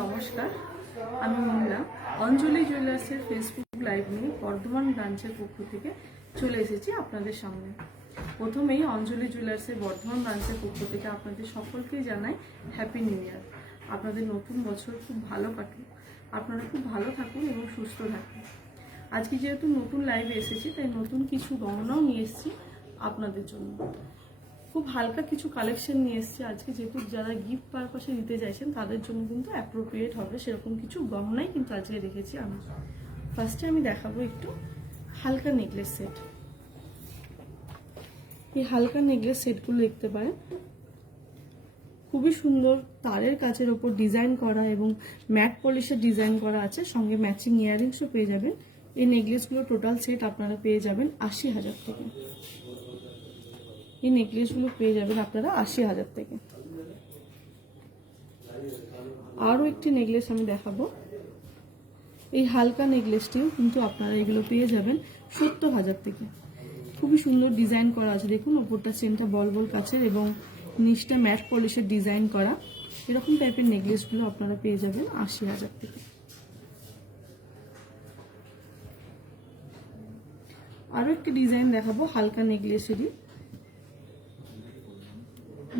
নমস্কার, আমি মহিলা অঞ্জলি জুয়েলার্সের ফেসবুক লাইভ নিয়ে বর্ধমান ব্রাঞ্চের পক্ষ থেকে চলে এসেছি আপনাদের সামনে। প্রথমেই অঞ্জলি জুয়েলার্সের বর্ধমান ব্রাঞ্চের পক্ষ থেকে আপনাদের সকলকে জানাই হ্যাপি নিউ ইয়ার। আপনাদের নতুন বছর খুব ভালো কাটুক, আপনারা খুব ভালো থাকুন এবং সুস্থ থাকুন। আজকে যেহেতু নতুন লাইভে এসেছি, তাই নতুন কিছু গহনাও নিয়ে এসেছি আপনাদের জন্য। খুব হালকা কিছু কালেকশন নিয়ে এসেছি আজকে, যেহেতু যারা গিফট পারপাসে দিতে চাইছেন তাদের জন্য কিন্তু অ্যাপ্রোপ্রিয়েট হবে সেরকম কিছু গহনাই কিন্তু আজকে রেখেছি আমি। ফার্স্টে আমি দেখাবো একটু হালকা নেকলেস সেট। এই হালকা নেকলেস সেটগুলো দেখতে পারেন, খুবই সুন্দর তারের কাচের ওপর ডিজাইন করা এবং ম্যাট পলিশের ডিজাইন করা আছে, সঙ্গে ম্যাচিং ইয়াররিংসও পেয়ে যাবেন। এই নেকলেসগুলো টোটাল সেট আপনারা পেয়ে যাবেন 80,000 থেকে। এই নেকলেসগুলো পেয়ে যাবেন আপনারা 80,000 থেকে। আরও একটি নেকলেস আমি দেখাবো। এই হালকা নেকলেসটিও কিন্তু আপনারা এগুলো পেয়ে যাবেন 70,000 থেকে। খুবই সুন্দর ডিজাইন করা আছে, দেখুন ওপরটা চেনটা বল বল কাচের এবং নিচটা ম্যাট পলিশের ডিজাইন করা। এরকম টাইপের নেকলেসগুলো আপনারা পেয়ে যাবেন 80,000 থেকে। আরও একটি ডিজাইন দেখাবো হালকা নেকলেসেরই,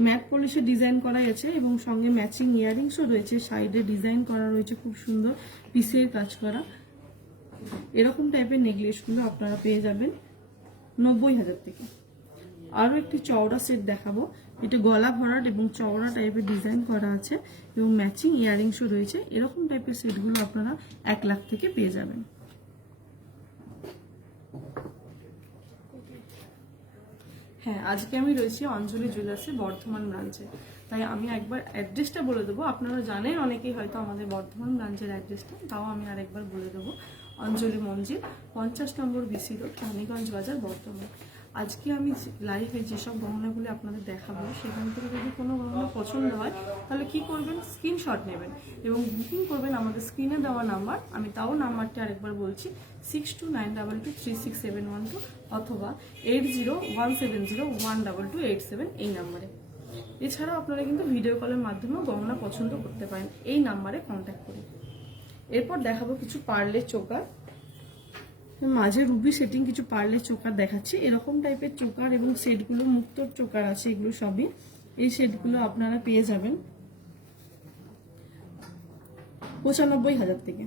ম্যাট পলিশের ডিজাইন করাই আছে এবং সঙ্গে ম্যাচিং ইয়াররিংসও রয়েছে, সাইডে ডিজাইন করা রয়েছে খুব সুন্দর পিসের কাজ করা। এরকম টাইপের নেকলেসগুলো আপনারা পেয়ে যাবেন 90,000 থেকে। আরও একটি চওড়া সেট দেখাবো, এটা গলা ভরাট এবং চওড়া টাইপের ডিজাইন করা আছে এবং ম্যাচিং ইয়াররিংসও রয়েছে। এরকম টাইপের সেটগুলো আপনারা 1 লাখ থেকে পেয়ে যাবেন। হ্যাঁ, আজকে আমি রয়েছি অঞ্জলি জুয়েলার্সের বর্ধমান ব্রাঞ্চে, তাই আমি একবার অ্যাড্রেসটা বলে দেবো। আপনারা জানেন অনেকেই হয়তো আমাদের বর্ধমান ব্রাঞ্চের অ্যাড্রেসটা, তাও আমি আরেকবার বলে দেবো। অঞ্জলি মঞ্জিল, 50 নম্বর বিসি রোড, রানীগঞ্জ বাজার, বর্ধমান। আজকে আমি লাইভে যেসব গহনাগুলি আপনাদের দেখাবো, সেখান থেকে যদি কোনো গহনা পছন্দ হয় তাহলে কি করবেন, স্ক্রিনশট নেবেন এবং বুকিং করবেন আমাদের স্ক্রিনে দেওয়া নাম্বার। আমি তাও নাম্বারটি আরেকবার বলছি, 6292236712 অথবা 8017012287 এই নাম্বারে। এছাড়াও আপনারা কিন্তু ভিডিও কলের মাধ্যমেও গহনা পছন্দ করতে পারেন এই নাম্বারে কন্ট্যাক্ট করে। এরপর দেখাবো কিছু পার্লের চোকার, মাঝে রুবি সেটিং কিছু পার্লের চোকার দেখাচ্ছি। এরকম টাইপের চোকার এবং সেটগুলো মুক্তোর চোকার আছে, এগুলো সবই। এই সেটগুলো আপনারা পেয়ে যাবেন 95,000 থেকে।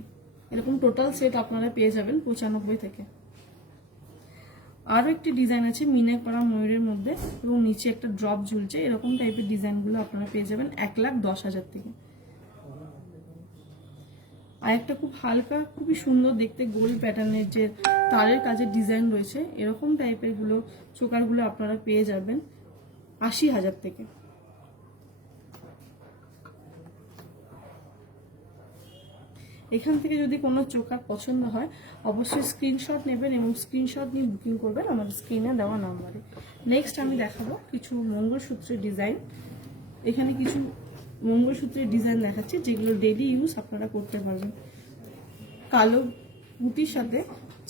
এরকম টোটাল সেট আপনারা পেয়ে যাবেন 95 থেকে। আরও একটি ডিজাইন আছে মিনে করা ময়ূরের মধ্যে এবং নিচে একটা ড্রপ ঝুলছে। এরকম টাইপের ডিজাইনগুলো আপনারা পেয়ে যাবেন 1,10,000 থেকে। আর একটা খুব হালকা খুবই সুন্দর দেখতে গোল প্যাটার্নের যে তারের কাজের ডিজাইন রয়েছে, এরকম টাইপের গুলো চোকারগুলো আপনারা পেয়ে যাবেন 80,000 থেকে। এখান থেকে যদি কোনো চোকার পছন্দ হয় অবশ্যই স্ক্রিনশট নেবেন এবং স্ক্রিনশট নিয়ে বুকিং করবেন আমাদের স্ক্রিনে দেওয়া নাম্বারে। নেক্সট আমি দেখাবো কিছু মঙ্গলসূত্রের ডিজাইন। এখানে কিছু মঙ্গলসূত্রের ডিজাইন দেখাচ্ছি যেগুলো ডেইলি ইউজ আপনারা করতে পারবেন। কালো পুঁতির সাথে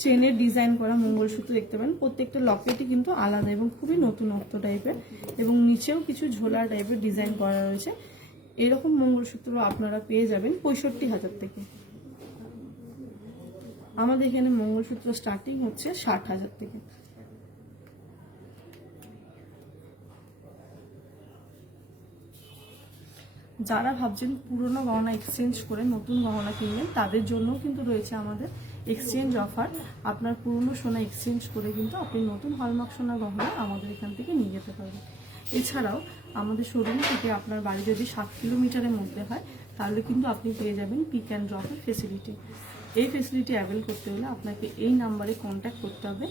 চেনের ডিজাইন করা মঙ্গলসূত্র দেখতে পাবেন। প্রত্যেকটা লকেটই কিন্তু আলাদা এবং খুবই নতুনত্ব টাইপের এবং নিচেও কিছু ঝোলা টাইপের ডিজাইন করা রয়েছে। এরকম মঙ্গলসূত্র আপনারা পেয়ে যাবেন 65,000 থেকে। আমাদের এখানে মঙ্গলসূত্র স্টার্টিং হচ্ছে 60,000 থেকে। যারা ভাবছেন পুরনো গহনা এক্সচেঞ্জ করে নতুন গহনা কিনবেন, তাদের জন্য কিন্তু রয়েছে আমাদের এক্সচেঞ্জ অফার। আপনার পুরনো সোনা এক্সচেঞ্জ করে কিন্তু আপনি নতুন হলমার্ক সোনা গহনা আমাদের এখান থেকে নিয়ে যেতে পারবেন। এছাড়াও আমাদের শোরুম থেকে আপনার বাড়ি যদি 7 কিলোমিটারের মধ্যে হয় তাহলে কিন্তু আপনি পেয়ে যাবেন পিক অ্যান্ড ড্রপের ফেসিলিটি। এই ফেসিলিটি অ্যাভেল করতে হলে আপনাকে এই নাম্বারে কন্ট্যাক্ট করতে হবে,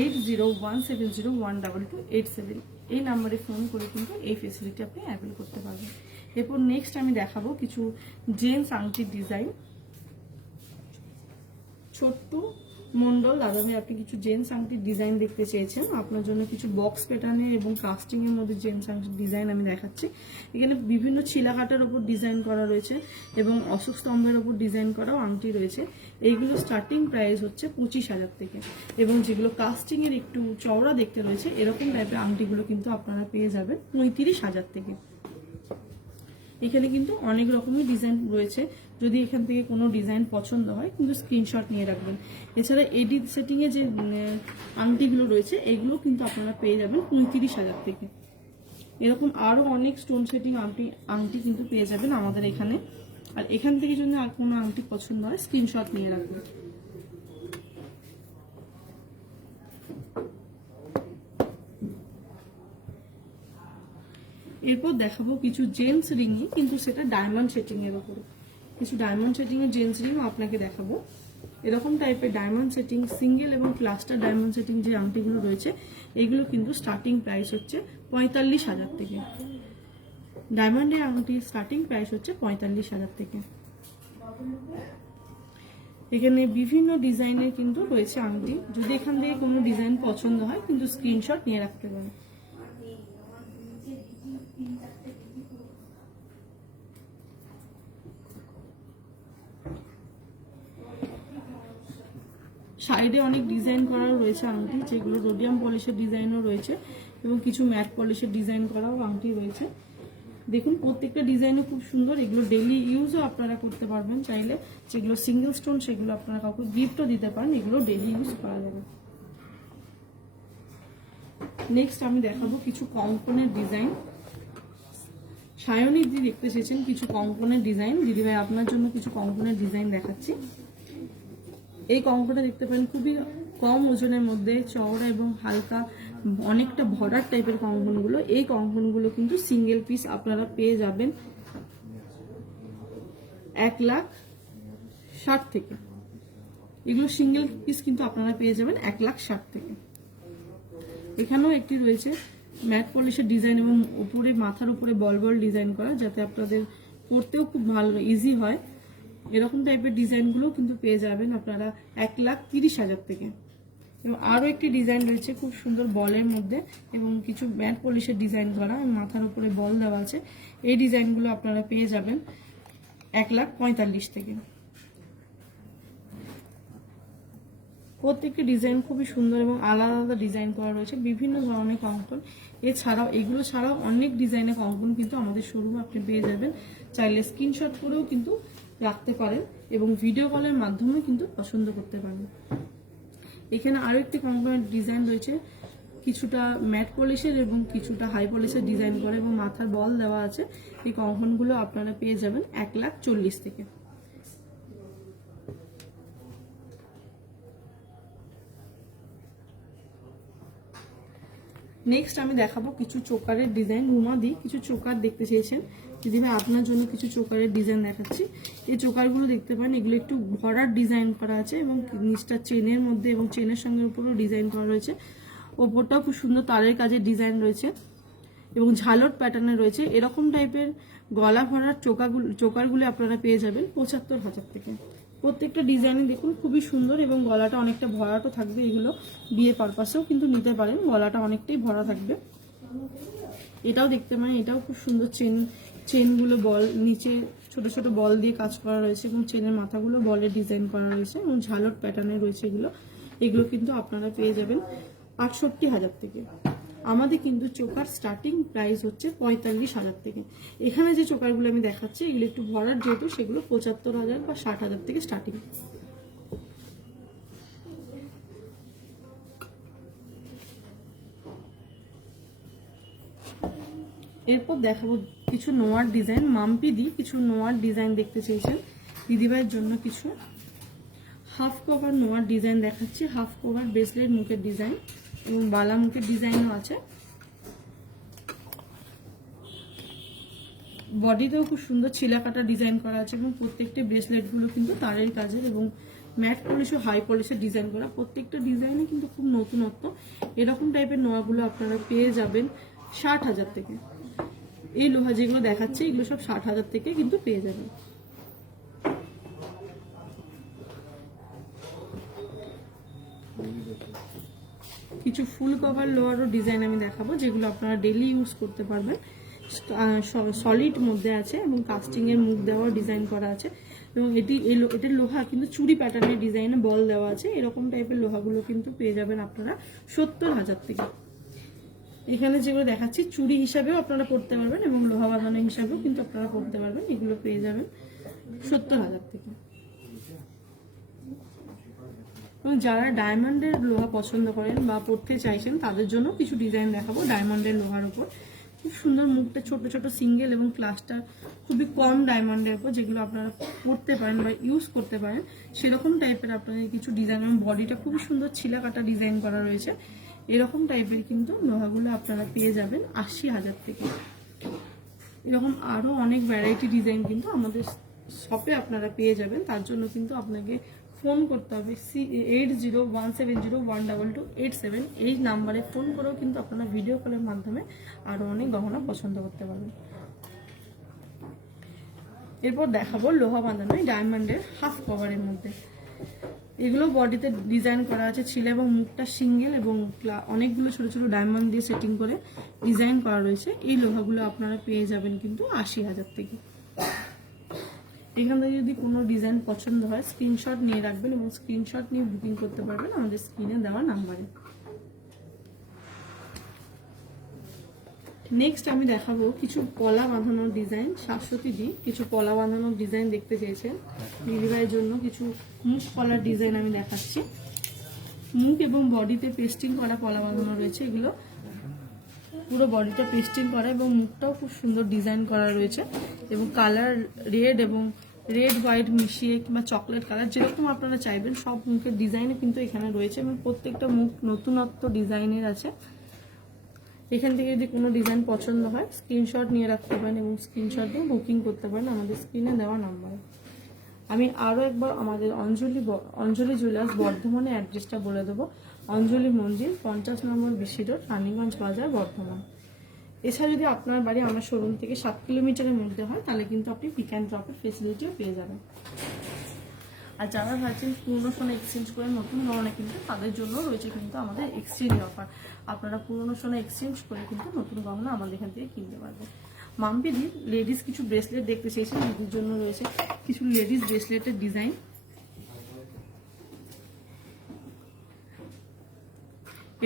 8017012287। এই নাম্বারে ফোন করে কিন্তু এই ফেসিলিটি আপনি অ্যাভেল করতে পারবেন। এরপর নেক্সট আমি দেখাবো কিছু জেন্টস আংটির ডিজাইন। ছোট্ট মন্ডল দাদাভাই, আপনি কিছু জেন্টস আংটির ডিজাইন দেখতে চেয়েছেন, আপনার জন্য কিছু বক্স প্যাটার্নের এবং কাস্টিংয়ের মধ্যে জেন্টস আংটির ডিজাইন আমি দেখাচ্ছি। এখানে বিভিন্ন চিলাকাটার ওপর ডিজাইন করা রয়েছে এবং অশোক স্তম্ভের ওপর ডিজাইন করাও আংটি রয়েছে। এইগুলো স্টার্টিং প্রাইস হচ্ছে 25,000 থেকে এবং যেগুলো কাস্টিংয়ের একটু চওড়া দেখতে রয়েছে এরকম টাইপের আংটিগুলো কিন্তু আপনারা পেয়ে যাবেন 35,000 থেকে। এখানে কিন্তু অনেক রকমের ডিজাইন রয়েছে, যদি এখান থেকে কোনো ডিজাইন পছন্দ হয় কিন্তু স্ক্রিনশট নিয়ে রাখবেন। এছাড়া এডিট সেটিংয়ে যে আংটিগুলো রয়েছে এগুলো কিন্তু আপনারা পেয়ে যাবেন 35,000 থেকে। এরকম আরও অনেক স্টোন সেটিং আংটি কিন্তু পেয়ে যাবেন আমাদের এখানে। আর এখান থেকে যদি আর কোনো আংটি পছন্দ হয় স্ক্রিনশট নিয়ে রাখবেন। এরপর দেখাবো কিছু জেন্টস রিংই, কিন্তু সেটা ডায়মন্ড সেটিং এর উপরে। কিছু ডায়মন্ড সেটিং এর জেন্টস রিং আপনাকে দেখাবো। এরকম টাইপের ডায়মন্ড সেটিং, সিঙ্গেল এবং ক্লাস্টার ডায়মন্ড সেটিং যে আংটিগুলো রয়েছে এগুলো কিন্তু স্টার্টিং প্রাইস হচ্ছে 45,000 থেকে। ডায়মন্ডের আংটির স্টার্টিং প্রাইস হচ্ছে 45,000 থেকে। এখানে বিভিন্ন ডিজাইনের কিন্তু রয়েছে আংটি, যদি এখান থেকে কোনো ডিজাইন পছন্দ হয় কিন্তু স্ক্রিনশট নিয়ে রাখতে পারেন। সাইডে অনেক ডিজাইন করা রয়েছে আংটি, যেগুলো রোডিয়াম পলিশের ডিজাইনও রয়েছে এবং কিছু ম্যাট পলিশের ডিজাইন করাও আংটি রয়েছে। দেখুন প্রত্যেকটা ডিজাইনও খুব সুন্দর, এগুলো ডেইলি ইউজও আপনারা করতে পারবেন চাইলে। যেগুলো সিঙ্গেল স্টোন সেগুলো আপনারা কাউকে গিফটও দিতে পারেন, এগুলো ডেইলি ইউজ করা যাবে। নেক্সট আমি দেখাবো কিছু কঙ্কনের ডিজাইন। সায়নী দিদি দেখতে চেয়েছেন কিছু কঙ্কনের ডিজাইন। দিদিভাই আপনার জন্য কিছু কঙ্কনের ডিজাইন দেখাচ্ছি। এই কঙ্কনটা দেখতে পারেন খুবই কম ওজনের মধ্যে, চওড়া এবং হালকা অনেকটা ভরার টাইপের কঙ্কনগুলো। এই কঙ্কনগুলো কিন্তু সিঙ্গেল পিস আপনারা পেয়ে যাবেন 1,60,000 থেকে। এগুলো সিঙ্গেল পিস কিন্তু আপনারা পেয়ে যাবেন 1,60,000 থেকে। এখানেও একটি রয়েছে ম্যাট পলিশের ডিজাইন এবং উপরে মাথার উপরে বল বল ডিজাইন করা, যাতে আপনাদের পরতেও খুব ভালো ইজি হয়। এরকম টাইপের ডিজাইনগুলো কিন্তু পেয়ে যাবেন আপনারা 1,30,000 থেকে। এবং আরও একটি ডিজাইন রয়েছে খুব সুন্দর বলের মধ্যে এবং কিছু ম্যাট পলিশের ডিজাইন করা, মাথার উপরে বল দেওয়া আছে। এই ডিজাইনগুলো আপনারা পেয়ে যাবেন 1,45,000 থেকে। প্রত্যেকটি ডিজাইন খুবই সুন্দর এবং আলাদা আলাদা ডিজাইন করা রয়েছে, বিভিন্ন ধরনের কঙ্কন। এছাড়াও এগুলো ছাড়াও অনেক ডিজাইনের কঙ্কন কিন্তু আমাদের শোরুমে আপনি পেয়ে যাবেন। চাইলে স্ক্রিনশট করেও কিন্তু রাখতে পারেন এবং ভিডিও কলের মাধ্যমেও কিন্তু পছন্দ করতে পারেন। এখানে আরও একটি কঙ্কনের ডিজাইন রয়েছে, কিছুটা ম্যাট পলিশের এবং কিছুটা হাই পলিশের ডিজাইন করে এবং মাথার বল দেওয়া আছে। এই কঙ্কনগুলো আপনারা পেয়ে যাবেন 1,40,000 থেকে। নেক্সট আমি দেখাবো কিছু চোকারের ডিজাইন। রুমাদি কিছু চোকার দেখতে চেয়েছেন, দিদিভাই আপনার জন্য কিছু চোকারের ডিজাইন দেখাচ্ছি। এই চোকারগুলো দেখতে পান, এগুলো একটু ভরার ডিজাইন করা আছে এবং নিচটা চেনের মধ্যে এবং চেনের সঙ্গে উপরেও ডিজাইন করা রয়েছে। ওপরটাও খুব সুন্দর তারের কাজের ডিজাইন রয়েছে এবং ঝালট প্যাটার্নে রয়েছে। এরকম টাইপের গলা ভরার চোকারগুলো আপনারা পেয়ে যাবেন 75,000 থেকে। প্রত্যেকটা ডিজাইনে দেখুন খুবই সুন্দর এবং গলাটা অনেকটা ভরাটও থাকবে। এগুলো বিয়ে পারপাসেও কিন্তু নিতে পারেন, গলাটা অনেকটাই ভরা থাকবে। এটাও দেখতে পারেন, এটাও খুব সুন্দর। চেনগুলো বল, নিচে ছোট ছোট বল দিয়ে কাজ করা রয়েছে এবং চেনের মাথাগুলো বলের ডিজাইন করা রয়েছে এবং ঝালট প্যাটার্নে রয়েছে। এগুলো কিন্তু আপনারা পেয়ে যাবেন 68,000 থেকে। আমাদের কিন্তু চোকার স্টার্টিং প্রাইস হচ্ছে 45,000 থেকে। এখানে যে চোকারগুলো আমি দেখাচ্ছি এগুলো একটু ভরার, যেহেতু সেগুলো 75,000 বা 60,000 থেকে স্টার্টিং। এরপর দেখাবো কিছু নোয়ার ডিজাইন। মাম্পি দি কিছু নোয়ার ডিজাইন দেখতে চেয়েছেন, দিদিভাইয়ের জন্য কিছু হাফ কভার নোয়ার ডিজাইন দেখাচ্ছি। হাফ কভার ব্রেসলেট মুখের ডিজাইন এবং বালা মুখের ডিজাইনও আছে। বডিতেও খুব সুন্দর ছিলা কাটা ডিজাইন করা আছে এবং প্রত্যেকটা ব্রেসলেটগুলো কিন্তু তারের কাজের এবং ম্যাট পলিশ ও হাই পলিশের ডিজাইন করা। প্রত্যেকটা ডিজাইনে কিন্তু খুব নতুনত্ব। এরকম টাইপের নোয়াগুলো আপনারা পেয়ে যাবেন 60,000 থেকে। এই লোহা যেগুলো দেখাচ্ছে এগুলো সব 60,000 থেকে কিন্তু পেয়ে যাবেন। কিছু ফুল কভার লোহারও ডিজাইন আমি দেখাবো, যেগুলো আপনারা ডেইলি ইউজ করতে পারবেন। সলিড মধ্যে আছে এবং কাস্টিং এর মুখ দেওয়া ডিজাইন করা আছে এবং এটার লোহা কিন্তু চুড়ি প্যাটার্নের ডিজাইনে বল দেওয়া আছে। এরকম টাইপের লোহাগুলো কিন্তু পেয়ে যাবেন আপনারা 70,000 থেকে। এখানে যেগুলো দেখাচ্ছি চুড়ি হিসাবেও আপনারা পড়তে পারবেন এবং লোহা বাঁধানো হিসাবেও কিন্তু আপনারা পড়তে পারবেন। এগুলো পেয়ে যাবেন 70,000 থেকে। এবং যারা ডায়মন্ডের লোহা পছন্দ করেন বা পড়তে চাইছেন তাদের জন্য কিছু ডিজাইন দেখাবো ডায়মন্ডের লোহার উপর। খুব সুন্দর, মুখটা ছোট ছোট সিঙ্গেল এবং ক্লাসটা খুবই কম ডায়মন্ডের উপর, যেগুলো আপনারা পড়তে পারেন বা ইউজ করতে পারেন সেরকম টাইপের আপনাদের কিছু ডিজাইন। এবং বডিটা খুবই সুন্দর ছিলা কাটা ডিজাইন করা রয়েছে। এরকম টাইপের কিন্তু লোহাগুলো আপনারা পেয়ে যাবেন 80,000 থেকে। এরকম আরও অনেক ভ্যারাইটি ডিজাইন কিন্তু আমাদের শপে আপনারা পেয়ে যাবেন। তার জন্য কিন্তু আপনাকে ফোন করতে হবে 8017012287 এই নাম্বারে ফোন করেও কিন্তু আপনারা ভিডিও কলের মাধ্যমে আরও অনেক গহনা পছন্দ করতে পারবেন। এরপর দেখাবো লোহা বাঁধানো ডায়মন্ডের হাফ কভারের মধ্যে। এগুলো বডিতে ডিজাইন করা আছে ছিল এবং মুখটা সিঙ্গেল এবং অনেকগুলো ছোট ছোট ডায়মন্ড দিয়ে সেটিং করে ডিজাইন করা রয়েছে। এই লোহাগুলো আপনারা পেয়ে যাবেন কিন্তু 80,000 থেকে। এখান থেকে যদি কোনো ডিজাইন পছন্দ হয় স্ক্রিনশট নিয়ে রাখবেন এবং স্ক্রিনশট নিয়ে বুকিং করতে পারবেন আমাদের স্ক্রিনে দেওয়া নাম্বারে। নেক্সট আমি দেখাবো কিছু পলা বাঁধানোর ডিজাইন। শাশ্বতী দি কিছু পলা বাঁধানোর ডিজাইন দেখতে চেয়েছেন, দিদিভাইয়ের জন্য কিছু মুখ পলার ডিজাইন আমি দেখাচ্ছি। মুখ এবং বডিতে পেস্টিং করা পলা বাঁধানো রয়েছে। এগুলো পুরো বডিটা পেস্টিং করা এবং মুখটাও খুব সুন্দর ডিজাইন করা রয়েছে এবং কালার রেড এবং রেড হোয়াইট মিশিয়ে কিংবা চকলেট কালার যেরকম আপনারা চাইবেন সব মুখের ডিজাইনে কিন্তু এখানে রয়েছে এবং প্রত্যেকটা মুখ নতুনত্ব ডিজাইনের আছে। এখান থেকে যদি কোনো ডিজাইন পছন্দ হয় স্ক্রিনশট নিয়ে রাখতে পারেন এবং স্ক্রিনশট দিয়ে বুকিং করতে পারেন আমাদের স্ক্রিনে দেওয়া নাম্বারে। আমি আরও একবার আমাদের অঞ্জলি জুয়েলার্স বর্ধমানের অ্যাড্রেসটা বলে দেবো। অঞ্জলি মন্দির 50 নম্বর বিসি রোড, রানীগঞ্জ বাজার, বর্ধমান। এছাড়া যদি আপনার বাড়ি আমার শোরুম থেকে 7 কিলোমিটারের মধ্যে হয় তাহলে কিন্তু আপনি পিক অ্যান্ড ড্রপের ফেসিলিটিও পেয়ে যাবেন। আর যারা ভাবছেন পুরনো সোনা এক্সচেঞ্জ করে নতুন গহনা কিনতে তাদের জন্য রয়েছে কিন্তু আমাদের এক্সচেঞ্জ অফার। আপনারা পুরনো সোনা এক্সচেঞ্জ করে কিন্তু নতুন গহনা আমাদের এখান থেকে কিনতে পারবেন। মাম্পিদি লেডিস কিছু ব্রেসলেট দেখতে চেয়েছেন, দিদির জন্য রয়েছে কিছু লেডিস ব্রেসলেটের ডিজাইন।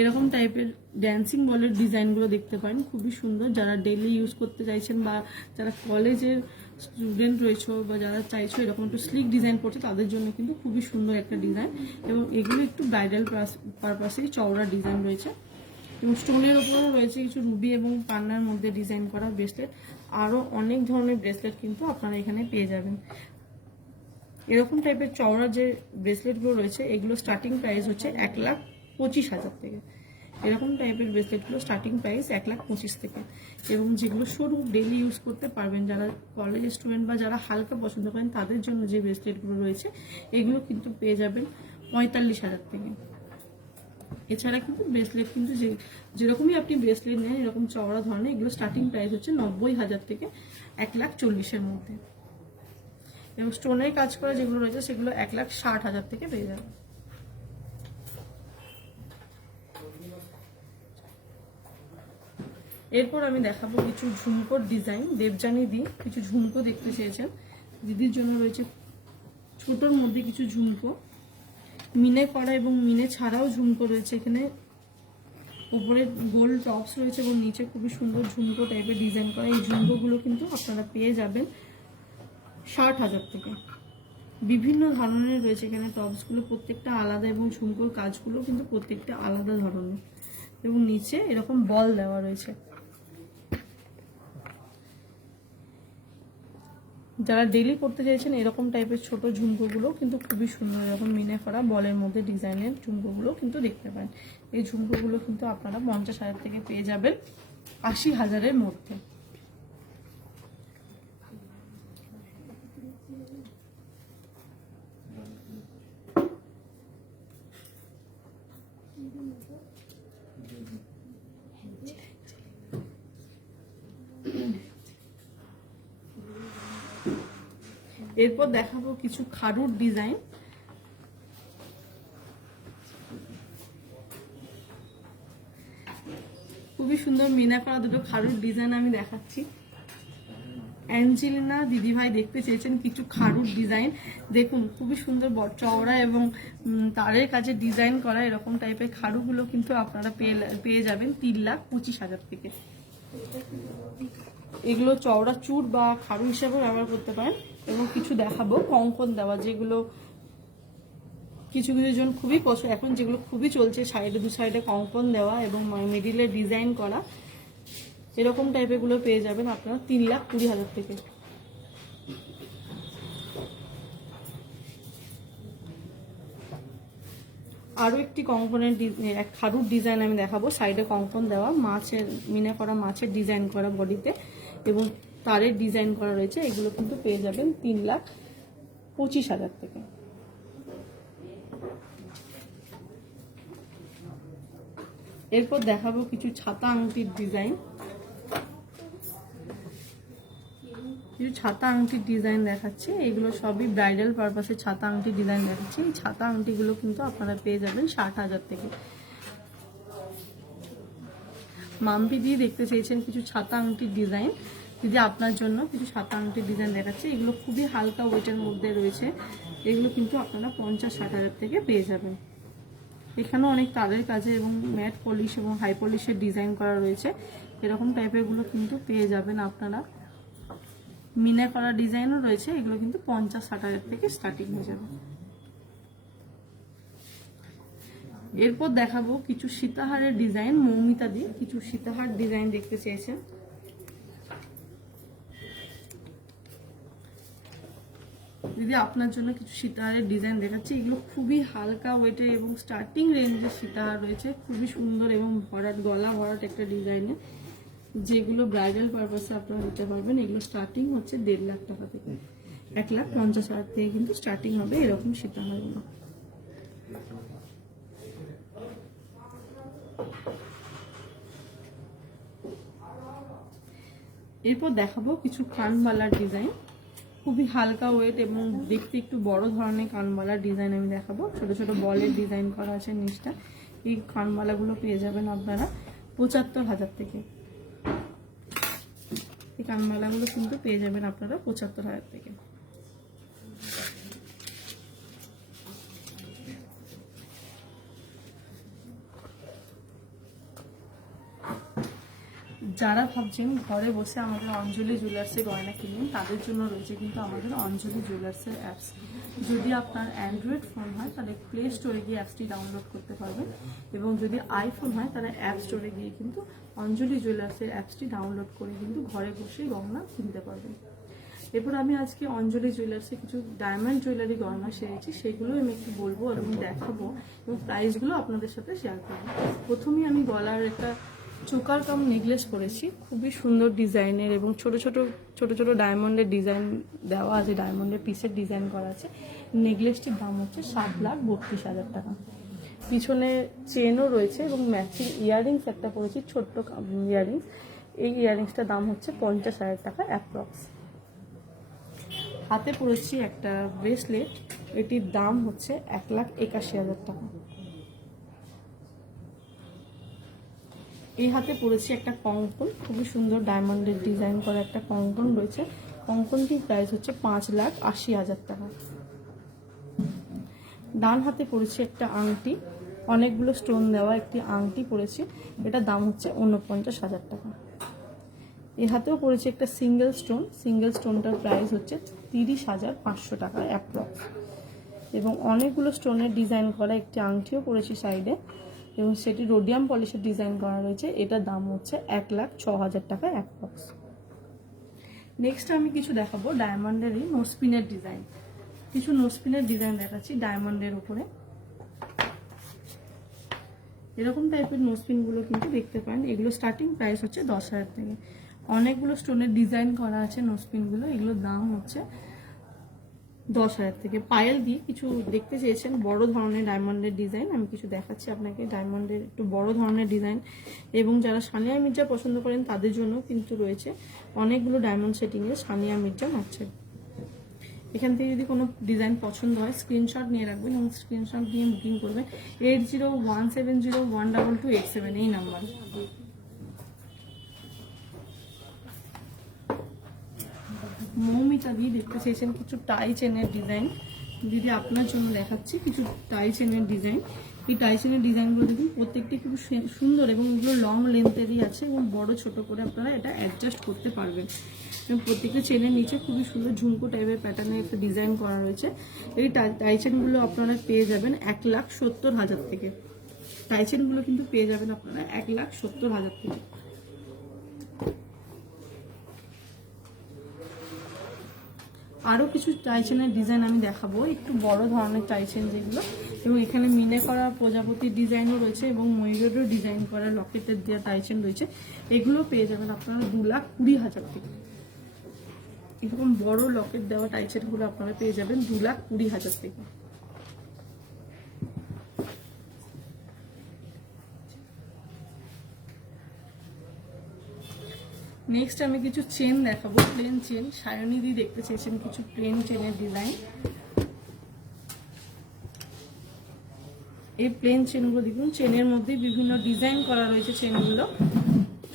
এরকম টাইপের ড্যান্সিং বলের ডিজাইনগুলো দেখতে পারেন, খুবই সুন্দর। যারা ডেইলি ইউজ করতে চাইছেন বা যারা কলেজের স্টুডেন্ট রয়েছে বা যারা চাইছো এরকম একটু স্লিক ডিজাইন করছে তাদের জন্য কিন্তু খুবই সুন্দর একটা ডিজাইন। এবং এগুলো একটু ব্রাইডাল পারপাসে চওড়া ডিজাইন রয়েছে এবং স্টোনের ওপরেও রয়েছে কিছু রুবি এবং পান্নার মধ্যে ডিজাইন করা ব্রেসলেট। আরও অনেক ধরনের ব্রেসলেট কিন্তু আপনারা এখানে পেয়ে যাবেন। এরকম টাইপের চওড়া যে ব্রেসলেটগুলো রয়েছে এগুলো স্টার্টিং প্রাইস হচ্ছে 1,25,000 থেকে। এরকম টাইপের ব্রেসলেটগুলো স্টার্টিং প্রাইস 1,25,000 থেকে। এবং যেগুলো সরু ডেইলি ইউজ করতে পারবেন যারা কলেজ স্টুডেন্ট বা যারা হালকা পছন্দ করেন তাদের জন্য যে ব্রেসলেটগুলো রয়েছে এগুলো কিন্তু পেয়ে যাবেন 45,000 থেকে। এছাড়া কিন্তু ব্রেসলেট কিন্তু যেরকমই আপনি ব্রেসলেট নেন এরকম চওড়া ধরনের এগুলো স্টার্টিং প্রাইস হচ্ছে 90,000 থেকে 1,40,000 মধ্যে। এবং স্টোনের কাজ করা যেগুলো রয়েছে সেগুলো 1,60,000 থেকে পেয়ে যাবে। এরপর আমি দেখাবো কিছু ঝুমকোর ডিজাইন। দেবযানী দি কিছু ঝুমকো দেখতে চেয়েছেন, দিদির জন্য রয়েছে ছোটোর মধ্যে কিছু ঝুমকো মিনে করা এবং মিনে ছাড়াও ঝুমকো রয়েছে। এখানে উপরে গোল টপস রয়েছে এবং নিচে খুবই সুন্দর ঝুমকো টাইপের ডিজাইন করা। এই ঝুমকোগুলো কিন্তু আপনারা পেয়ে যাবেন 60,000 থেকে। বিভিন্ন ধরনের রয়েছে এখানে টপসগুলো, প্রত্যেকটা আলাদা এবং ঝুমকোর কাজগুলো কিন্তু প্রত্যেকটা আলাদা ধরনের এবং নিচে এরকম বল দেওয়া রয়েছে। যারা ডেইলি করতে চাইছেন এরকম টাইপের ছোট ঝুমকোগুলো কিন্তু খুবই সুন্দর, এরকম মিনে করা বলের মধ্যে ডিজাইনের ঝুমকোগুলো কিন্তু দেখতে পারেন। এই ঝুমকোগুলো কিন্তু আপনারা 50,000 থেকে পেয়ে যাবেন 80,000-এর মধ্যে। এরপর দেখাবো কিছু খারুর ডিজাইন। খুবই সুন্দর মিনা করা দুটো খারুর ডিজাইন আমি দেখাচ্ছি। অ্যাঞ্জেলিনা দিদিভাই দেখতে চেয়েছেন কিছু খাড়ুর ডিজাইন। দেখুন খুবই সুন্দর চওড়া এবং তারের কাছে ডিজাইন করা এরকম টাইপের খাড়ুগুলো কিন্তু আপনারা পেয়ে যাবেন 3,25,000 থেকে। এগুলো চওড়া চুর বা খাড়ু হিসাবে ব্যবহার করতে পারেন। এবং কিছু দেখাবো কঙ্কন দেওয়া, যেগুলো কিছু কিছু জন খুবই পছন্দ, এখন যেগুলো খুবই চলছে, সাইডে দু সাইডে কঙ্কন দেওয়া এবং মিডিলে ডিজাইন করা এরকম টাইপের গুলো পেয়ে যাবেন আপনারা 3,20,000 থেকে। আরো একটি কঙ্কনের এক খাড়ুর ডিজাইন আমি দেখাবো, সাইডে কঙ্কন দেওয়া, মাছের মিনা করা, মাছের ডিজাইন করা বডিতে এবং তারের ডিজাইন করা রয়েছে। এগুলো কিন্তু পেয়ে যাবেন 3,25,000 থেকে। এরপর দেখাবো কিছু ছাতা আংটির ডিজাইন। কিছু ছাতা আংটির ডিজাইন দেখাচ্ছে, এগুলো সবই ব্রাইডাল পারপাসে ছাতা আংটির ডিজাইন দেখাচ্ছে। এই ছাতা আংটিগুলো কিন্তু আপনারা পেয়ে যাবেন 60,000 থেকে। মাম্পি দিয়ে দেখতে চেয়েছেন কিছু ছাতা আংটির ডিজাইন, যদি আপনার জন্য কিছু ছাতা আংটির ডিজাইন দেখাচ্ছে। এগুলো খুবই হালকা ওয়েটের মধ্যে রয়েছে, এগুলো কিন্তু আপনারা 50-60,000 থেকে পেয়ে যাবেন। এখানেও অনেক তারের কাজে এবং ম্যাট পলিশ এবং হাই পলিশের ডিজাইন করা রয়েছে, এরকম টাইপের গুলো কিন্তু পেয়ে যাবেন আপনারা। মিনা করা ডিজাইনও রয়েছে, এগুলো কিন্তু 50-60,000 থেকে স্টার্টিং হয়ে যাবে। এরপর দেখাবো কিছু সীতাহারের ডিজাইন, মৌমিতা দিয়ে কিছু সীতাহার ডিজাইন দেখতে চেয়েছেন। যদি আপনার জন্য কিছু সীতাহারের ডিজাইন দেখাচ্ছি, এগুলো খুবই হালকা ওয়েটে এবং স্টার্টিং রেঞ্জের সীতাহার রয়েছে, খুবই সুন্দর এবং ভরাট, গলা ভরাট একটা ডিজাইনে, যেগুলো ব্রাইডাল পারপাসে আপনারা নিতে পারবেন। এগুলো স্টার্টিং হচ্ছে 1.5 লাখ টাকা থেকে, 1,50,000 থেকে কিন্তু স্টার্টিং হবে এরকম সীতাহারগুলো। এরপর দেখাবো কিছু কানবালার ডিজাইন, খুবই হালকা ওয়েট এবং দেখতে একটু বড় ধরনের কানবালার ডিজাইন আমি দেখাবো। ছোট ছোট বলের ডিজাইন করা আছে নিচটা। এই কানবালাগুলো পেয়ে যাবেন আপনারা 75,000 থেকে। এই কানবালাগুলো কিন্তু পেয়ে যাবেন আপনারা 75,000 থেকে। যারা ভাবছেন ঘরে বসে আমাদের অঞ্জলি জুয়েলার্সের গয়না কিনবেন, তাদের জন্য রয়েছে কিন্তু আমাদের অঞ্জলি জুয়েলার্সের অ্যাপস। যদি আপনার অ্যান্ড্রয়েড ফোন হয় তাহলে প্লে স্টোরে গিয়ে অ্যাপসটি ডাউনলোড করতে পারবেন, এবং যদি আইফোন হয় তাহলে অ্যাপ স্টোরে গিয়ে কিন্তু অঞ্জলি জুয়েলার্সের অ্যাপসটি ডাউনলোড করে কিন্তু ঘরে বসে গয়না কিনতে পারবেন। এরপর আমি আজকে অঞ্জলি জুয়েলার্সে কিছু ডায়মন্ড জুয়েলারি গয়না সেরেছি, সেগুলো আমি একটু বলবো এবং দেখাবো এবং প্রাইসগুলো আপনাদের সাথে শেয়ার করবো। প্রথমেই আমি গলার একটা চোকার কাম নেকলেস করেছি, খুবই সুন্দর ডিজাইনের এবং ছোট ছোট ডায়মন্ডের ডিজাইন দেওয়া আছে, ডায়মন্ডের পিসের ডিজাইন করা আছে। নেকলেসটির দাম হচ্ছে 7,32,000 টাকা। পিছনে চেনও রয়েছে এবং ম্যাচিং ইয়াররিংস একটা করেছি, ছোট্ট ইয়াররিংস। এই ইয়াররিংসটার দাম হচ্ছে 50,000 টাকা অ্যাপ্রক্স। হাতে পরেছি একটা ব্রেসলেট, এটির দাম হচ্ছে 1,81,000 টাকা। এই হাতে পরেছি একটা কঙ্কন, খুবই সুন্দর ডায়মন্ডের ডিজাইন করা একটা কঙ্কন রয়েছে। কঙ্কনটির প্রাইস হচ্ছে 5,80,000 টাকা। ডান হাতে পরেছি একটা আংটি, অনেকগুলো স্টোন দেওয়া একটি আংটি পরেছি, এটার দাম হচ্ছে 49,000 টাকা। এই হাতেও পরেছি একটা সিঙ্গেল স্টোনটার প্রাইস হচ্ছে 30,500 টাকা অ্যাপ্রক্স। এবং অনেকগুলো স্টোনের ডিজাইন করা একটি আংটিও পরেছি সাইডে, এবং সেটি রোডিয়াম পলিশের ডিজাইন করা রয়েছে, এটার দাম হচ্ছে 1,06,000 টাকা অ্যাপ্রক্স। নেক্সট আমি কিছু দেখাবো ডায়মন্ডেরই নোসপিনের ডিজাইন। কিছু নোসপিনের ডিজাইন দেখাচ্ছি ডায়মন্ডের উপরে। এরকম টাইপের নোসপিনগুলো কিন্তু দেখতে পারেন, এগুলো স্টার্টিং প্রাইস হচ্ছে 10,000 থেকে। অনেকগুলো স্টোনের ডিজাইন করা আছে নোসপিনগুলো, এগুলোর দাম হচ্ছে 10,000 থেকে। পায়েল দিয়ে কিছু দেখতে চেয়েছেন বড় ধরনের ডায়মন্ডের ডিজাইন, আমি কিছু দেখাচ্ছি আপনাকে ডায়মন্ডের একটু বড় ধরনের ডিজাইন। এবং যারা সানিয়া মির্জা পছন্দ করেন তাদের জন্য কিন্তু রয়েছে অনেকগুলো ডায়মন্ড সেটিংয়ে সানিয়া মির্জা ম্যাচে। এখান থেকে যদি কোনো ডিজাইন পছন্দ হয় স্ক্রিনশট নিয়ে রাখবেন এবং স্ক্রিনশট নিয়ে বুকিং করবেন 8017012287 এই নাম্বার। মৌমিতা দিয়ে দেখতে চেয়েছেন কিছু টাই চেনের ডিজাইন। দিদি আপনার জন্য দেখাচ্ছি কিছু টাই চেনের ডিজাইন। এই টাই চেনের ডিজাইনগুলো দেখুন প্রত্যেকটি খুব সুন্দর এবং এগুলো লং লেন্থেরই আছে এবং বড় ছোট করে আপনারা এটা অ্যাডজাস্ট করতে পারবেন। এবং প্রত্যেকটা চেনের নিচে খুবই সুন্দর ঝুমকো টাইপের প্যাটার্নের একটা ডিজাইন করা রয়েছে। এই টাই চেনগুলো আপনারা পেয়ে যাবেন 1,70,000 থেকে। টাই চেনগুলো কিন্তু পেয়ে যাবেন আপনারা 1,70,000 থেকে। আরও কিছু টাই চেনের ডিজাইন আমি দেখাবো, একটু বড় ধরনের টাই চেন যেগুলো, এবং এখানে মিনে করা প্রজাপতির ডিজাইনও রয়েছে এবং ময়ূরেরও ডিজাইন করা লকেটের দেওয়া টাই চেন রয়েছে। এগুলো পেয়ে যাবেন আপনারা 2,20,000 থেকে। এরকম বড় লকেট দেওয়া টাই চেনগুলো আপনারা পেয়ে যাবেন 2,20,000 থেকে। নেক্সট আমি কিছু চেন দেখাবো, প্লেন চেন। সায়নী দি দেখতে চেয়েছেন কিছু প্লেন চেনের ডিজাইন। এই প্লেন চেনগুলো দেখুন, চেনের মধ্যে বিভিন্ন ডিজাইন করা রয়েছে। চেনগুলো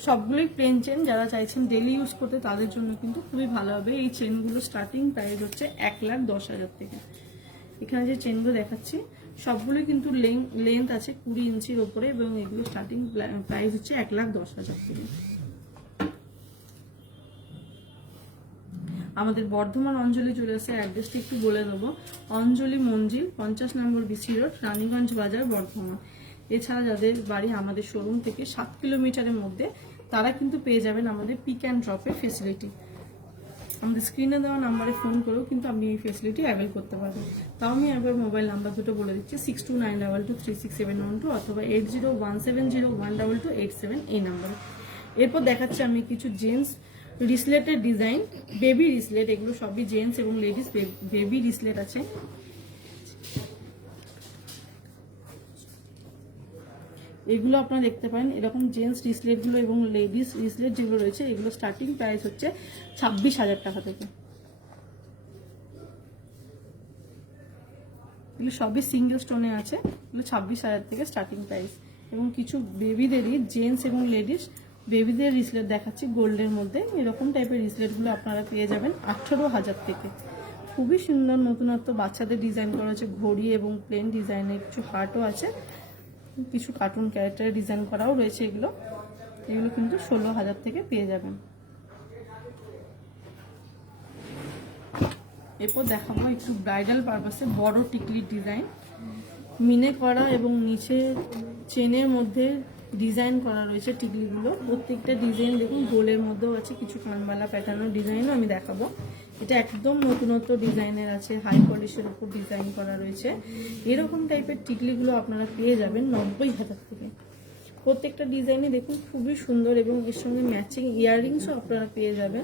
সবগুলোই প্লেন চেন। যারা চাইছেন ডেলি ইউজ করতে তাদের জন্য কিন্তু খুবই ভালো হবে। এই চেনগুলো স্টার্টিং প্রাইস হচ্ছে 1,10,000 থেকে। এখানে যে চেনগুলো দেখাচ্ছি সবগুলোই কিন্তু লেন্থ আছে 20 ইঞ্চির ওপরে এবং এগুলো স্টার্টিং প্রাইস হচ্ছে 1,10,000 থেকে। আমাদের বর্ধমান অঞ্জলি জুয়েলার্সের অ্যাড্রেসটি একটু বলে দেবো। অঞ্জলি মঞ্জিল, 50 নম্বর বিসি রোড, রানীগঞ্জ বাজার, বর্ধমান। এছাড়া যাদের বাড়ি আমাদের শোরুম থেকে 7 কিলোমিটারের মধ্যে তারা কিন্তু পেয়ে যাবেন আমাদের পিক অ্যান্ড ড্রপের ফেসিলিটি। আমাদের স্ক্রিনে দেওয়া নাম্বারে ফোন করেও কিন্তু আপনি এই ফেসিলিটি অ্যাভেল করতে পারবেন। তাও আমি একবার মোবাইল নাম্বার দুটো বলে দিচ্ছি, 6292236712 অথবা 8017012287 এই নাম্বারে। এরপর দেখাচ্ছি আমি কিছু জেন্টস রিসলেটের ডিজাইন, বেবি রিসলেট। এগুলো সবই জেন্টস এবং লেডিস বেবি রিসলেট আছে। এগুলো আপনারা দেখতে পারেন এরকম জেন্টস রিসলেটগুলো এবং লেডিস রিসলেট যেগুলো রয়েছে এগুলো স্টার্টিং প্রাইস হচ্ছে 26,000 টাকা থেকে। এগুলো সবই সিঙ্গেল স্টোনে আছে। এগুলো 26,000 থেকে স্টার্টিং প্রাইস। এবং কিছু বেবিদেরই জেন্টস এবং লেডিস বেবিদের রিসলেট দেখাচ্ছি গোল্ডের মধ্যে। এরকম টাইপের রিসলেটগুলো আপনারা পেয়ে যাবেন 18,000 থেকে। খুবই সুন্দর নতুনত্ব বাচ্চাদের ডিজাইন করা আছে, ঘড়ি এবং প্লেন ডিজাইনের কিছু হার্টও আছে, কিছু কার্টুন ক্যারেক্টারের ডিজাইন করাও রয়েছে। এগুলো কিন্তু 16,000 থেকে পেয়ে যাবেন। এরপর দেখাবো একটু ব্রাইডাল পারপাসে বড় টিকলির ডিজাইন, মিনে করা এবং নিচে চেনের মধ্যে ডিজাইন করা রয়েছে টিকলিগুলো। প্রত্যেকটা ডিজাইন দেখুন গোলের মধ্যেও আছে, কিছু কানবালা প্যাটার্নের ডিজাইনও আমি দেখাবো। এটা একদম নতুনত্ব ডিজাইনের আছে, হাই পলিশের উপর ডিজাইন করা রয়েছে। এরকম টাইপের টিকলিগুলো আপনারা পেয়ে যাবেন 90,000 থেকে। প্রত্যেকটা ডিজাইনে দেখুন খুবই সুন্দর এবং এর সঙ্গে ম্যাচিং ইয়াররিংসও আপনারা পেয়ে যাবেন।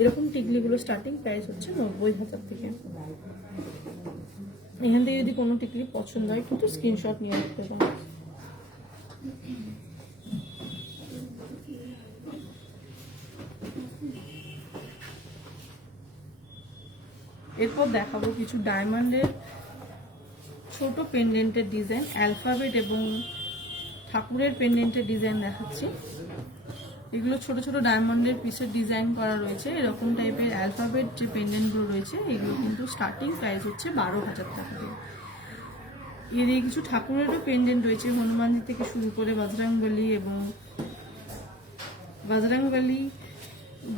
এরকম টিকলিগুলো স্টার্টিং প্রাইস হচ্ছে 90,000 থেকে। এখান থেকে যদি কোনো টিকলি পছন্দ হয় কিন্তু স্ক্রিনশট নিয়ে রাখতে পারেন। এরপর দেখাবো কিছু ডায়মন্ডের ছোট পেন্ডেন্টের ডিজাইন, অ্যালফাবেট এবং ঠাকুরের পেন্ডেন্টের ডিজাইন দেখাচ্ছি। এগুলো ছোট ছোট ডায়মন্ডের পিসের ডিজাইন করা রয়েছে। এরকম টাইপের অ্যালফাবেট যে পেন্ডেন্টগুলো রয়েছে এগুলো কিন্তু স্টার্টিং প্রাইস হচ্ছে 12,000 টাকা থেকে। এর কিছু ঠাকুরেরও পেন্ডেন্ট রয়েছে, হনুমানজি থেকে শুরু করে বজরংবলী এবং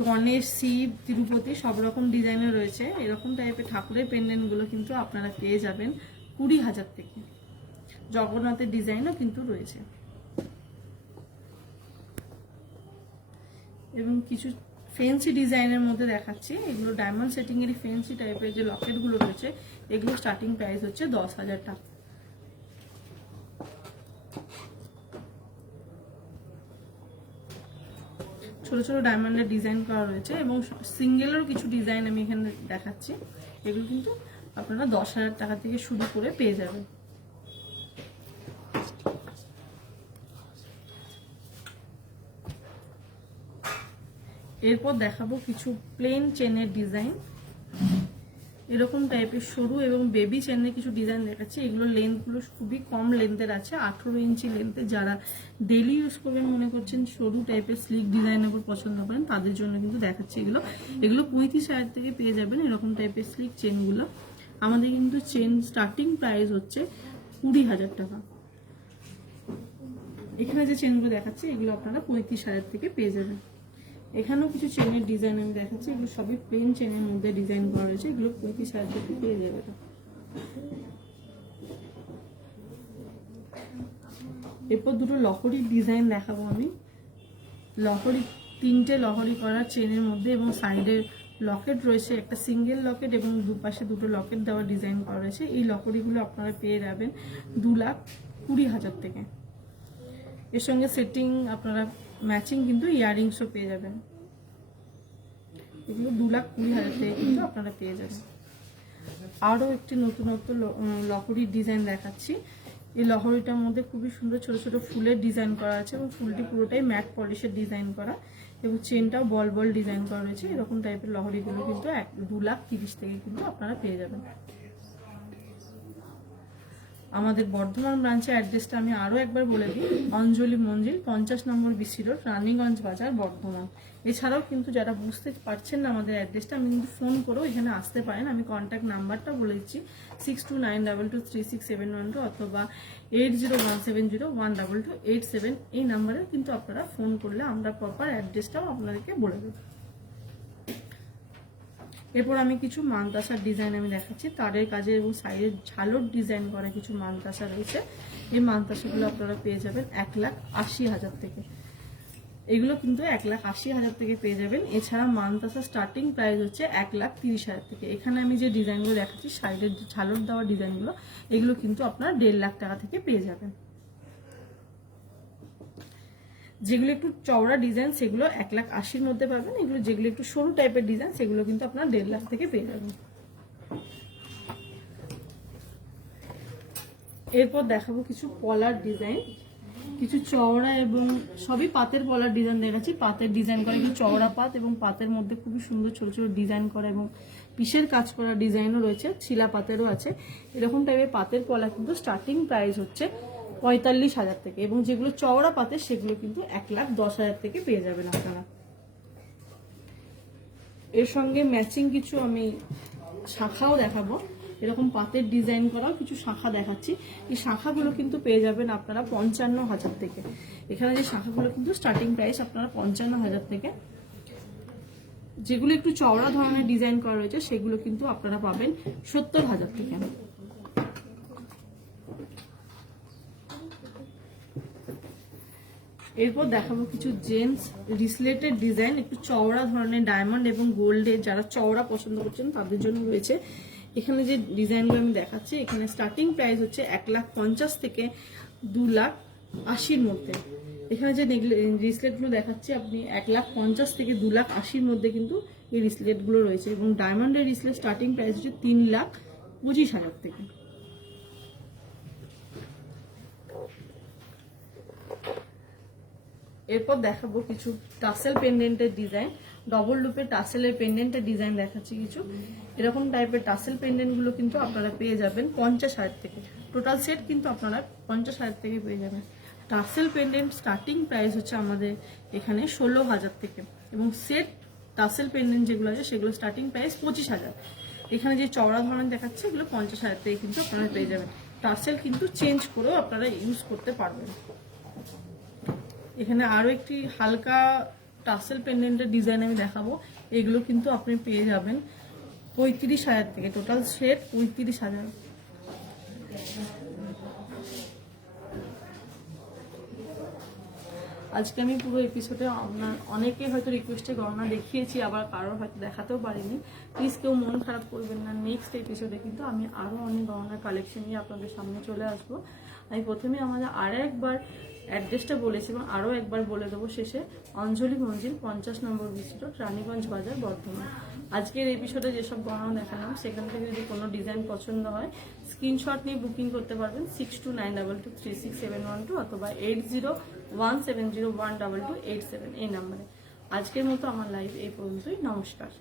গণেশ, শিব, তিরুপতি সব রকম ডিজাইনের রয়েছে। এরকম টাইপের ঠাকুরের পেন্ডেন্টগুলো কিন্তু আপনারা পেয়ে যাবেন 20,000 থেকে। জগন্নাথের ডিজাইনও কিন্তু রয়েছে। এবং কিছু ফেন্সি ডিজাইনের মধ্যে দেখাচ্ছি। এগুলো ডায়মন্ড সেটিংয়েরই ফেন্সি টাইপের যে লকেটগুলো রয়েছে এগুলো স্টার্টিং প্রাইস হচ্ছে 10,000 টাকা। ছোট ছোট ডায়মন্ডের ডিজাইন করা রয়েছে এবং সিঙ্গেলেরও কিছু ডিজাইন আমি এখানে দেখাচ্ছি। এগুলো কিন্তু আপনারা 10,000 টাকা থেকে শুরু করে পেয়ে যাবেন। এরপর দেখাবো কিছু প্লেন চেনের ডিজাইন। এরকম টাইপের সরু এবং বেবি চেনের কিছু ডিজাইন দেখাচ্ছি। এগুলো লেন্থগুলো খুবই কম লেন্থের আছে, 18 ইঞ্চি লেন্থে। যারা ডেলি ইউজ করবেন মনে করছেন, সরু টাইপের স্লিক ডিজাইনের উপর পছন্দ করেন, তাদের জন্য কিন্তু দেখাচ্ছি এগুলো। এগুলো 35,000 থেকে পেয়ে যাবেন এরকম টাইপের স্লিক চেনগুলো। আমাদের কিন্তু চেন স্টার্টিং প্রাইস হচ্ছে 20,000 টাকা। এখানে যে চেনগুলো দেখাচ্ছি এগুলো আপনারা 35,000 থেকে পেয়ে যাবেন। এখানেও কিছু চেনের ডিজাইন আমি দেখাচ্ছি, এগুলো সবই প্লেন চেনের মধ্যে ডিজাইন করা রয়েছে, এগুলো 35,000 থেকে পেয়ে যাবে। এরপর দুটো লহরির ডিজাইন দেখাবো আমি। লহরি, 3টে লহরি করা চেনের মধ্যে এবং সাইডে লকেট রয়েছে, একটা সিঙ্গেল লকেট এবং দুপাশে দুটো লকেট দেওয়া ডিজাইন করা রয়েছে। এই লহরিগুলো আপনারা পেয়ে যাবেন 2,20,000 থেকে। এর সঙ্গে সেটিং আপনারা ম্যাচিং কিন্তু ইয়াররিংসও পেয়ে যাবেন। এগুলো 2,20,000 থেকে কিন্তু আপনারা পেয়ে যাবেন। আরও একটি নতুনত্ব লহরির ডিজাইন দেখাচ্ছি। এই লহরিটার মধ্যে খুবই সুন্দর ছোট ছোট ফুলের ডিজাইন করা আছে এবং ফুলটি পুরোটাই ম্যাট পলিশের ডিজাইন করা এবং চেনটাও বল বল ডিজাইন করা রয়েছে। এরকম টাইপের লহরিগুলো কিন্তু 2,30,000 থেকে কিন্তু আপনারা পেয়ে যাবেন। আমাদের বর্ধমান ব্রাঞ্চের অ্যাড্রেসটা আমি আরও একবার বলে দিই, অঞ্জলি মঞ্জিল, 50 নম্বর বিসি রোড, রানীগঞ্জ বাজার, বর্ধমান। এছাড়াও কিন্তু যারা বুঝতে পারছেন না আমাদের অ্যাড্রেসটা, আমি কিন্তু ফোন করেও এখানে আসতে পারেন। আমি কন্ট্যাক্ট নাম্বারটা বলে দিচ্ছি 6292236712 অথবা 8017012287। এই নাম্বারে কিন্তু আপনারা ফোন করলে আমরা প্রপার অ্যাড্রেসটাও আপনাদেরকে বলে দেবো। এরপর আমি কিছু মানতাসার ডিজাইন আমি দেখাচ্ছি। তারের কাজে এবং সাইডের ঝালর ডিজাইন করা কিছু মানতাসা রয়েছে। এই মানতাসাগুলো আপনারা পেয়ে যাবেন 1,80,000 থেকে। এগুলো কিন্তু 1,80,000 থেকে পেয়ে যাবেন। এছাড়া মানতাসা স্টার্টিং প্রাইস হচ্ছে 1,30,000 থেকে। এখানে আমি যে ডিজাইনগুলো দেখাচ্ছি সাইডের যে ঝালর দেওয়া ডিজাইনগুলো, এগুলো কিন্তু আপনারা 1,50,000 টাকা থেকে পেয়ে যাবেন। যেগুলো একটু চওড়া ডিজাইন সেগুলো 1,80,000 মধ্যে পাবেন। এগুলো যেগুলো একটু সরু টাইপের ডিজাইন সেগুলো কিন্তু আপনারা 1,50,000 থেকে পেয়ে যাবেন। এরপর দেখাবো কিছু পলার ডিজাইন, কিছু চওড়া এবং সবই পাতের পলার ডিজাইন দেখাচ্ছি। পাতের ডিজাইন করা কিছু চওড়া পাত এবং পাতের মধ্যে খুবই সুন্দর ছোট ছোট ডিজাইন করা এবং পিসের কাজ করা ডিজাইনও রয়েছে, ছিলা পাতেরও আছে। এরকম টাইপের পাতের পলা কিন্তু স্টার্টিং প্রাইস হচ্ছে 45,000 থেকে এবং যেগুলো চওড়া পাতে সেগুলো কিন্তু 1,10,000 থেকে পেয়ে যাবেন আপনারা। এর সঙ্গে ম্যাচিং কিছু আমি শাখাও দেখাবো। এরকম পাতের ডিজাইন করাও কিছু শাখা দেখাচ্ছি। এই শাখাগুলো কিন্তু পেয়ে যাবেন আপনারা 55,000 থেকে। এখানে যে শাখাগুলো কিন্তু স্টার্টিং প্রাইস আপনারা 55,000 থেকে। যেগুলো একটু চওড়া ধরনের ডিজাইন করা রয়েছে সেগুলো কিন্তু আপনারা পাবেন 70,000 থেকে। এরপর দেখাবো কিছু জেন্টস রিসলেটেড ডিজাইন, একটু চওড়া ধরনের ডায়মন্ড এবং গোল্ডের যারা চওড়া পছন্দ করছেন তাদের জন্য রয়েছে। এখানে যে ডিজাইনগুলো আমি দেখাচ্ছি এখানে স্টার্টিং প্রাইস হচ্ছে 1,50,000 থেকে 2,80,000 মধ্যে। এখানে যে রিসলেটগুলো দেখাচ্ছি আপনি 1,50,000 থেকে 2,80,000 মধ্যে কিন্তু এই রিসলেটগুলো রয়েছে এবং ডায়মন্ডের রিসলেট স্টার্টিং প্রাইস হচ্ছে 3,25,000 থেকে। এরপর দেখাবো কিছু টাসেল পেন্ডেন্টের ডিজাইন, ডবল লুপের টাসেলের পেন্ডেন্টের ডিজাইন দেখাচ্ছি কিছু। এরকম টাইপের টাসেল পেন্ডেন্টগুলো কিন্তু আপনারা পেয়ে যাবেন 50,000 থেকে। টোটাল সেট কিন্তু আপনারা 50,000 থেকে পেয়ে যাবেন। টাসেল পেন্ডেন্ট স্টার্টিং প্রাইস হচ্ছে আমাদের এখানে 16,000 থেকে এবং সেট টাসেল পেন্ডেন্ট যেগুলো আছে সেগুলো স্টার্টিং প্রাইস 25,000। এখানে যে চওড়া ধরনের দেখাচ্ছে এগুলো 50,000 থেকে কিন্তু আপনারা পেয়ে যাবেন। টাসেল কিন্তু চেঞ্জ করেও আপনারা ইউজ করতে পারবেন। এখানে আরও একটি হালকা টাসেল পেন্ডেন্টের ডিজাইন আমি দেখাবো। এগুলো কিন্তু আপনি পেয়ে যাবেন 35,000 থেকে। Total set 35,000। আজকে আমি পুরো এপিসোডে আপনার অনেকে হয়তো রিকোয়েস্টে গহনা দেখিয়েছি, আবার কারোর হয়তো দেখাতেও পারিনি। প্লিজ কেউ মন খারাপ করবেন না। নেক্সট এপিসোডে কিন্তু আমি আরও অনেক গহনার কালেকশন নিয়ে আপনাদের সামনে চলে আসবো। আমি প্রথমে আমাদের আরও একবার অ্যাড্রেসটা বলেছি এবং আরও একবার বলে দেবো শেষে, অঞ্জলি মঞ্জিল, 50 নম্বর বিসি রোড, রানীগঞ্জ বাজার, বর্ধমান। আজকের এপিসোডে যেসব গহনা দেখালাম সেখান থেকে যদি কোনো ডিজাইন পছন্দ হয় স্ক্রিনশট নিয়ে বুকিং করতে পারবেন 6292236712 অথবা 8017012287 এই নাম্বারে। আজকের মতো আমার লাইভ এই পর্যন্তই। নমস্কার।